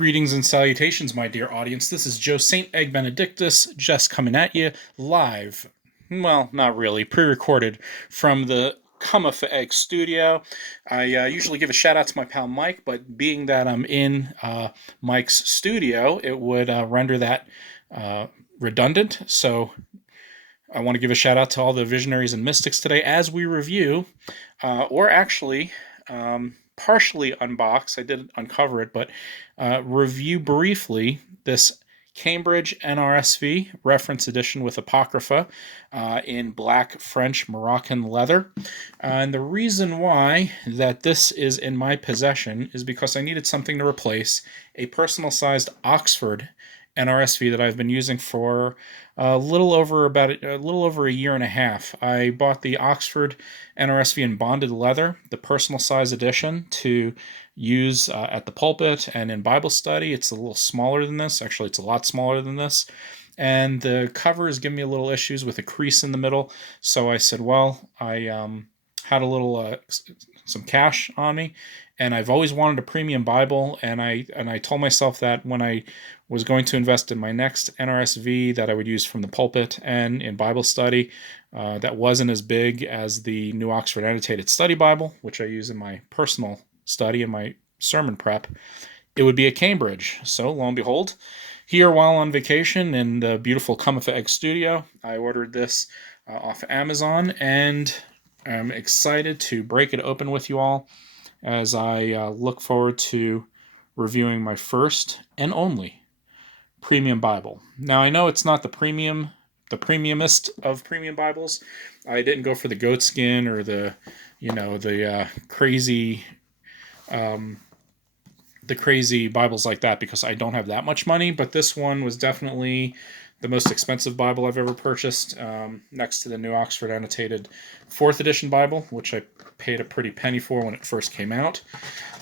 Greetings and salutations, my dear audience. This is Joe St. Egg Benedictus, just coming at you live. Well, not really, pre-recorded from the Comma for Egg studio. I usually give a shout out to my pal Mike, but being that I'm in Mike's studio, it would render that redundant. So I want to give a shout out to all the visionaries and mystics today as we review, or actually partially unbox. I did uncover it, but review briefly this Cambridge NRSV Reference Edition with Apocrypha in black French Moroccan leather. And the reason why that this is in my possession is because I needed something to replace a personal-sized Oxford NRSV that I've been using for a little over a year and a half. I bought the Oxford NRSV in bonded leather, the personal size edition, to use at the pulpit and in Bible study. It's a little smaller than this. Actually, it's a lot smaller than this. And the cover is giving me a little issues with a crease in the middle. So I said, well, I had a little some cash on me, and I've always wanted a premium Bible, and I told myself that when I was going to invest in my next NRSV that I would use from the pulpit and in Bible study, that wasn't as big as the New Oxford Annotated Study Bible, which I use in my personal study and my sermon prep. It would be a Cambridge. So lo and behold, here while on vacation in the beautiful Comma for Egg studio, I ordered this off Amazon, and I'm excited to break it open with you all as I look forward to reviewing my first and only premium Bible. Now, I know it's not the premiumest of premium Bibles. I didn't go for the goat skin or the crazy Bibles like that because I don't have that much money, but this one was definitely the most expensive Bible I've ever purchased, next to the New Oxford Annotated 4th edition Bible, which I paid a pretty penny for when it first came out.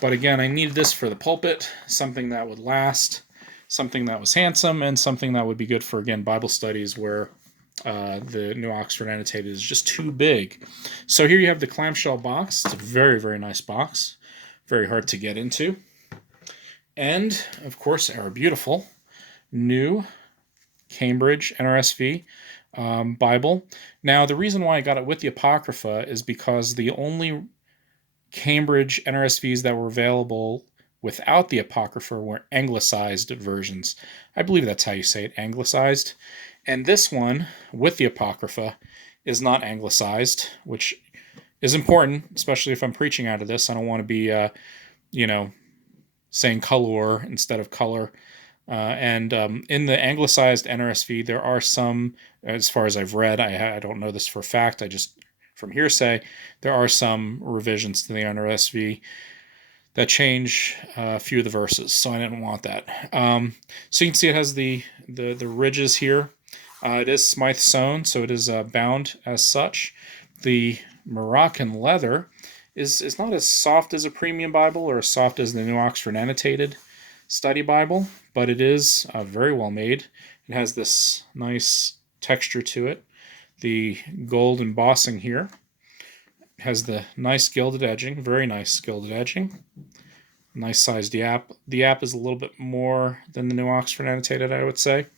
But again, I needed this for the pulpit, something that would last, something that was handsome, and something that would be good for, again, Bible studies where the New Oxford Annotated is just too big. So here you have the clamshell box. It's a very, very nice box. Very hard to get into. And, of course, our beautiful new Cambridge NRSV Bible. Now, the reason why I got it with the Apocrypha is because the only Cambridge NRSVs that were available without the Apocrypha were anglicized versions. I believe that's how you say it, anglicized. And this one, with the Apocrypha, is not anglicized, which is important, especially if I'm preaching out of this. I don't want to be, saying color instead of color. And in the anglicized NRSV, there are some, as far as I've read, I don't know this for a fact, I just, from hearsay, there are some revisions to the NRSV that change a few of the verses, so I didn't want that. So you can see it has the ridges here. It is Smythe sewn, so it is bound as such. The Moroccan leather is not as soft as a premium Bible or as soft as the New Oxford Annotated Study Bible, but it is very well made. It has this nice texture to it. The gold embossing here has the nice gilded edging, very nice gilded edging. Nice sized yap. The yap is a little bit more than the New Oxford Annotated, I would say.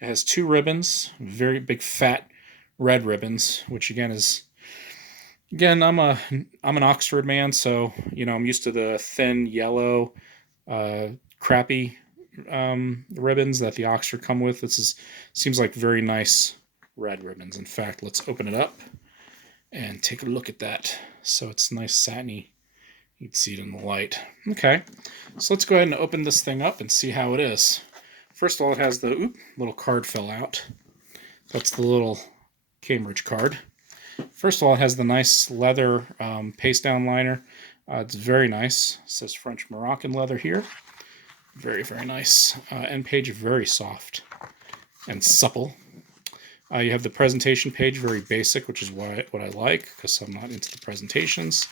It has two ribbons, very big fat red ribbons, which again is, I'm an Oxford man, so I'm used to the thin yellow, crappy ribbons that the Oxford come with. Seems like very nice red ribbons. In fact, let's open it up and take a look at that. So it's nice satiny. You'd see it in the light. Okay, so let's go ahead and open this thing up and see how it is. First of all, it has the little card fell out. That's the little Cambridge card. First of all, it has the nice leather paste down liner. It's very nice. It says French Moroccan leather here. Very, very nice. End page, very soft and supple. You have the presentation page, very basic, which is what I like, because I'm not into the presentations.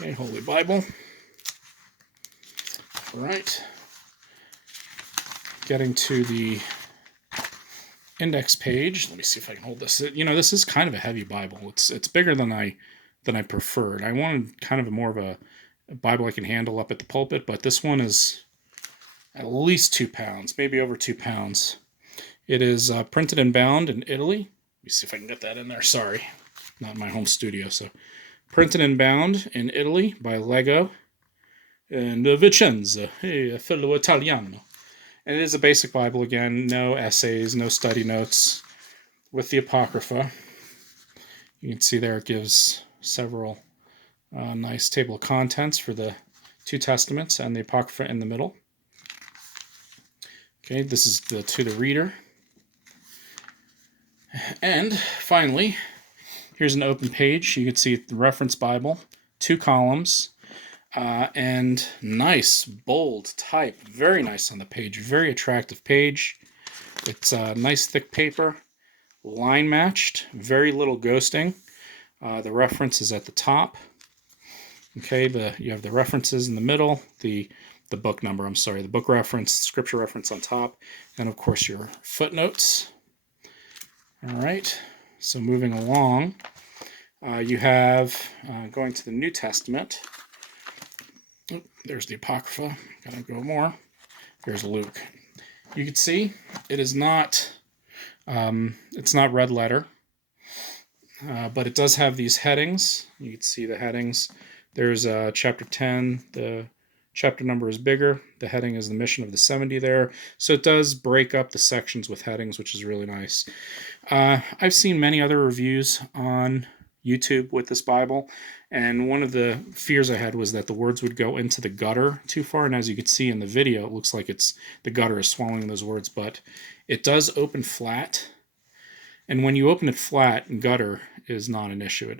Okay, Holy Bible. All right. Getting to the index page. Let me see if I can hold this. This is kind of a heavy Bible. It's bigger than I preferred. I wanted kind of more of a Bible I can handle up at the pulpit, but this one is at least 2 pounds, maybe over 2 pounds. It is printed and bound in Italy. Let me see if I can get that in there. Sorry, not in my home studio. So, printed and bound in Italy by Lego and Vicenza, hey, fellow Italiano. And it is a basic Bible again, no essays, no study notes, with the Apocrypha. You can see there it gives several nice table of contents for the two Testaments and the Apocrypha in the middle. Okay, this is to the reader. And finally, here's an open page. You can see the reference Bible, 2 columns, and nice, bold type. Very nice on the page. Very attractive page. It's nice, thick paper, line matched, very little ghosting. The reference is at the top. Okay, you have the references in the middle, the book number, I'm sorry, the book reference, scripture reference on top, and of course your footnotes. All right, so moving along, you have, going to the New Testament, there's the Apocrypha, gotta go more, there's Luke. You can see it is not, it's not red letter, but it does have these headings. You can see the headings. There's chapter 10, the chapter number is bigger, the heading is the mission of the 70 there, so it does break up the sections with headings, which is really nice. I've seen many other reviews on YouTube with this Bible, and one of the fears I had was that the words would go into the gutter too far, and as you can see in the video, it looks like the gutter is swallowing those words, but it does open flat, and when you open it flat, gutter is not an issue.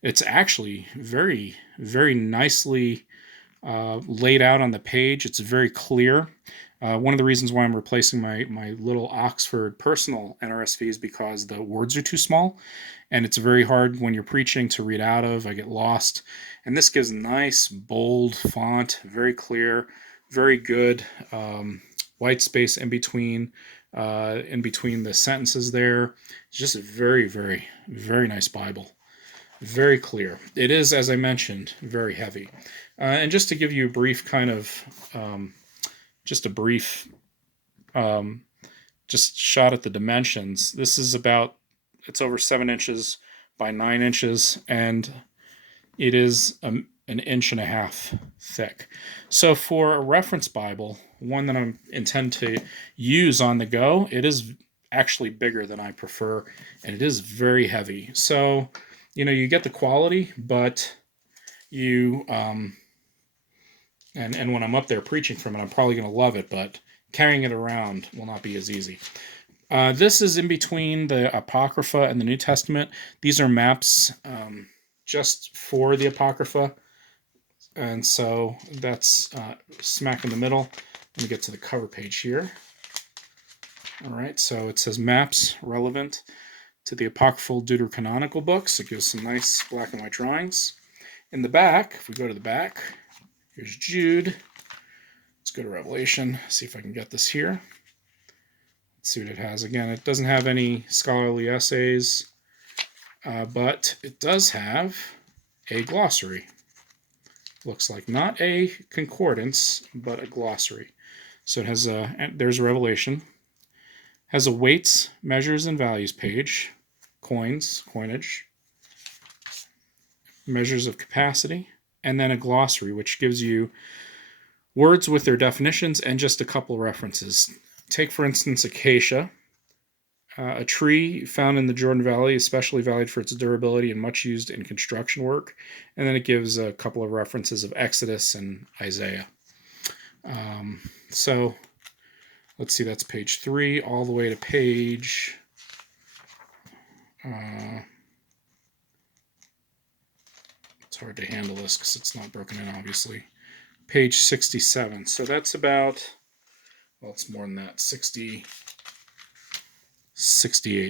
It's actually very, very nicely laid out on the page. It's very clear. One of the reasons why I'm replacing my little Oxford personal NRSV is because the words are too small, and it's very hard when you're preaching to read out of. I get lost. And this gives nice, bold font, very clear, very good white space in between the sentences there. It's just a very, very, very nice Bible. Very clear. It is, as I mentioned, very heavy. And just to give you a brief kind of, just shot at the dimensions, this is it's over 7 inches by 9 inches, and it is an inch and a half thick. So for a reference Bible, one that I intend to use on the go, it is actually bigger than I prefer, and it is very heavy. So, you get the quality, but you, and when I'm up there preaching from it, I'm probably going to love it, but carrying it around will not be as easy. This is in between the Apocrypha and the New Testament. These are maps just for the Apocrypha, and so that's smack in the middle. Let me get to the cover page here. All right, so it says maps relevant to the apocryphal deuterocanonical books. It gives some nice black and white drawings. In the back, if we go to the back, here's Jude. Let's go to Revelation, see if I can get this here. Let's see what it has. Again, it doesn't have any scholarly essays, but it does have a glossary. Looks like not a concordance, but a glossary. So it has there's Revelation. Has a weights, measures, and values page. Coinage, measures of capacity, and then a glossary, which gives you words with their definitions and just a couple references. Take, for instance, acacia, a tree found in the Jordan Valley, especially valued for its durability and much used in construction work. And then it gives a couple of references of Exodus and Isaiah. So let's see, that's page 3 all the way to page... it's hard to handle this because it's not broken in, obviously. Page 67. So that's about, well, it's more than that, 68.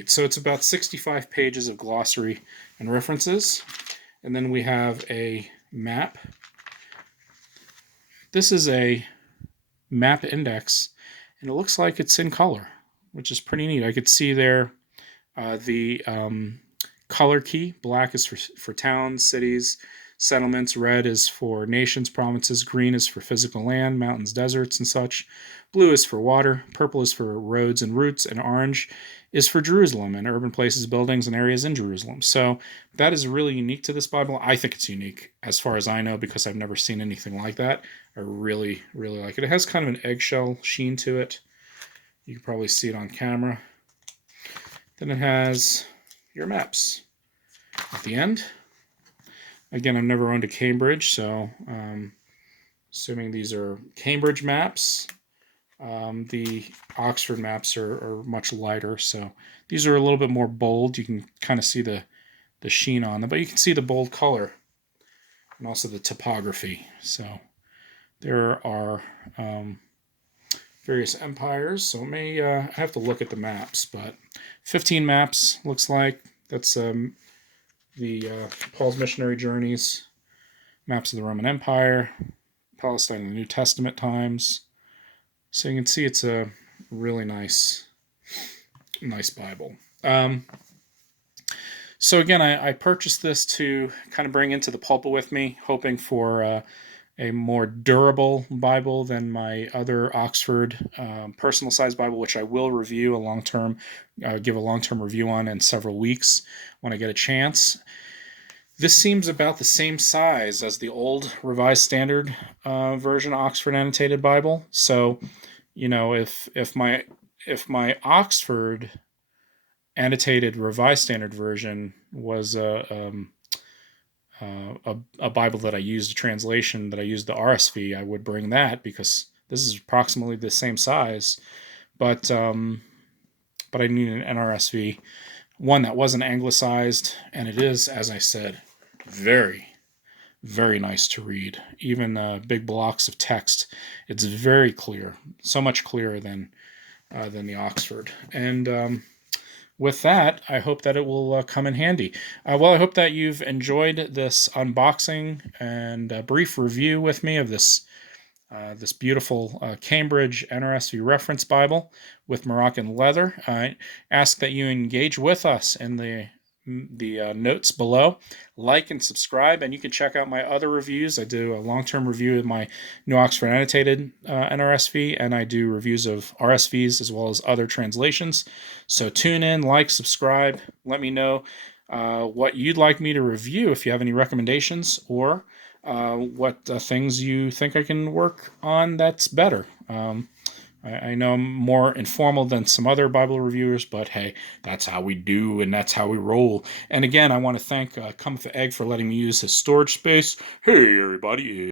So it's about 65 pages of glossary and references. And then we have a map. This is a map index, and it looks like it's in color, which is pretty neat. I could see there the color key. Black is for towns, cities. settlements. Red is for nations, provinces. Green is for physical land, mountains, deserts, and such. Blue is for water. Purple is for roads and routes. And orange is for Jerusalem and urban places, buildings, and areas in Jerusalem. So that is really unique to this Bible. I think it's unique as far as I know because I've never seen anything like that. I really, really like it. It has kind of an eggshell sheen to it. You can probably see it on camera. Then it has your maps at the end. Again, I've never owned a Cambridge, so assuming these are Cambridge maps. The Oxford maps are much lighter, so these are a little bit more bold. You can kind of see the sheen on them, but you can see the bold color and also the topography. So there are various empires, so may I have to look at the maps, but 15 maps looks like. That's the Paul's missionary journeys, maps of the Roman Empire, Palestine in the New Testament times. So you can see it's a really nice Bible. So again, I purchased this to kind of bring into the pulpit with me, hoping for a more durable Bible than my other Oxford personal size Bible, which I will review give a long-term review on in several weeks when I get a chance. This seems about the same size as the old Revised Standard Version Oxford Annotated Bible. So, you know, if my Oxford Annotated Revised Standard Version was a Bible that I used, a translation that I used the RSV, I would bring that because this is approximately the same size. But I need an NRSV, one that wasn't anglicized, and it is, as I said, very, very nice to read. Even big blocks of text, it's very clear, so much clearer than the Oxford. And with that, I hope that it will come in handy. Well, I hope that you've enjoyed this unboxing and brief review with me of this beautiful Cambridge NRSV Reference Bible with Moroccan leather. I ask that you engage with us in the notes below. Like and subscribe, and you can check out my other reviews. I do a long-term review of my New Oxford Annotated NRSV, and I do reviews of RSVs as well as other translations. So tune in, like, subscribe. Let me know what you'd like me to review if you have any recommendations, or what things you think I can work on that's better. I know I'm more informal than some other Bible reviewers, but hey, that's how we do and that's how we roll. And again, I want to thank Come for Egg for letting me use his storage space. Hey, everybody.